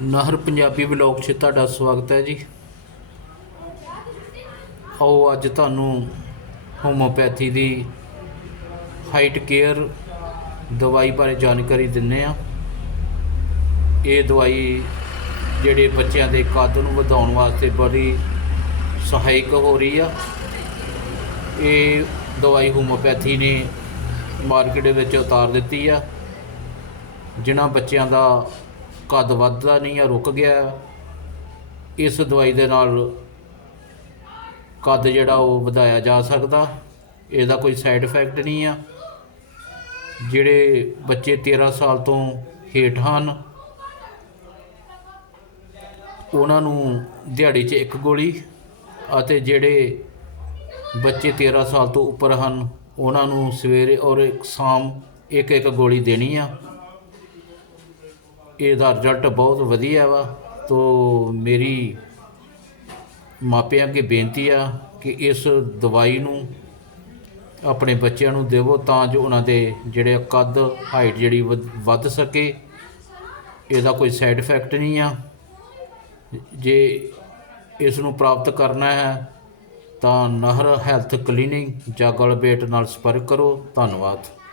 ਨਹਿਰ ਪੰਜਾਬੀ ਵਲੌਗ 'ਚ ਤੁਹਾਡਾ ਸਵਾਗਤ ਹੈ ਜੀ। ਆਓ ਅੱਜ ਤੁਹਾਨੂੰ ਹੋਮੋਪੈਥੀ ਦੀ ਹਾਈਟ ਕੇਅਰ ਦਵਾਈ ਬਾਰੇ ਜਾਣਕਾਰੀ ਦਿੰਨੇ ਆ ਇਹ ਦਵਾਈ ਜਿਹੜੇ ਬੱਚਿਆਂ ਦੇ ਕੱਦ ਨੂੰ ਵਧਾਉਣ ਵਾਸਤੇ ਬੜੀ ਸਹਾਇਕ ਹੋ ਰਹੀ ਆ। ਇਹ ਦਵਾਈ ਹੋਮੋਪੈਥੀ ਨੇ ਮਾਰਕੀਟ ਵਿੱਚ ਉਤਾਰ ਦਿੱਤੀ ਆ। ਜਿਨ੍ਹਾਂ ਬੱਚਿਆਂ ਦਾ ਕੱਦ ਵੱਧਦਾ ਨਹੀਂ ਆ ਰੁਕ ਗਿਆ, ਇਸ ਦਵਾਈ ਦੇ ਨਾਲ ਕੱਦ ਜਿਹੜਾ ਉਹ ਵਧਾਇਆ ਜਾ ਸਕਦਾ, ਇਹਦਾ ਕੋਈ ਸਾਈਡ ਇਫੈਕਟ ਨਹੀਂ ਆ। ਜਿਹੜੇ ਬੱਚੇ 13 ਸਾਲ ਤੋਂ ਹੇਠ ਹਨ, ਉਹਨਾਂ ਨੂੰ ਦਿਹਾੜੀ 'ਚ ਇੱਕ ਗੋਲੀ ਅਤੇ ਜਿਹੜੇ ਬੱਚੇ 13 ਸਾਲ ਤੋਂ ਉੱਪਰ ਹਨ, ਉਹਨਾਂ ਨੂੰ ਸਵੇਰੇ ਔਰ ਇੱਕ ਸ਼ਾਮ ਇੱਕ ਇੱਕ ਗੋਲੀ ਦੇਣੀ ਆ। ਇਹਦਾ ਰਿਜ਼ਲਟ ਬਹੁਤ ਵਧੀਆ ਵਾ, ਤੋ ਮੇਰੀ ਮਾਪਿਆਂ ਅੱਗੇ ਬੇਨਤੀ ਆ ਕਿ ਇਸ ਦਵਾਈ ਨੂੰ ਆਪਣੇ ਬੱਚਿਆਂ ਨੂੰ ਦੇਵੋ ਤਾਂ ਜੋ ਉਹਨਾਂ ਦੇ ਜਿਹੜੇ ਕੱਦ ਹਾਈਟ ਜਿਹੜੀ ਵਧ- ਵੱਧ ਸਕੇ। ਇਹਦਾ ਕੋਈ ਸਾਈਡ ਇਫੈਕਟ ਨਹੀਂ ਆ। ਜੇ ਇਸ ਨੂੰ ਪ੍ਰਾਪਤ ਕਰਨਾ ਹੈ, ਤਾਂ ਨਹਿਰ ਹੈਲਥ ਕਲੀਨਿੰਗ ਜਾਂ ਗਲਬੇਟ ਨਾਲ ਸੰਪਰਕ ਕਰੋ। ਧੰਨਵਾਦ।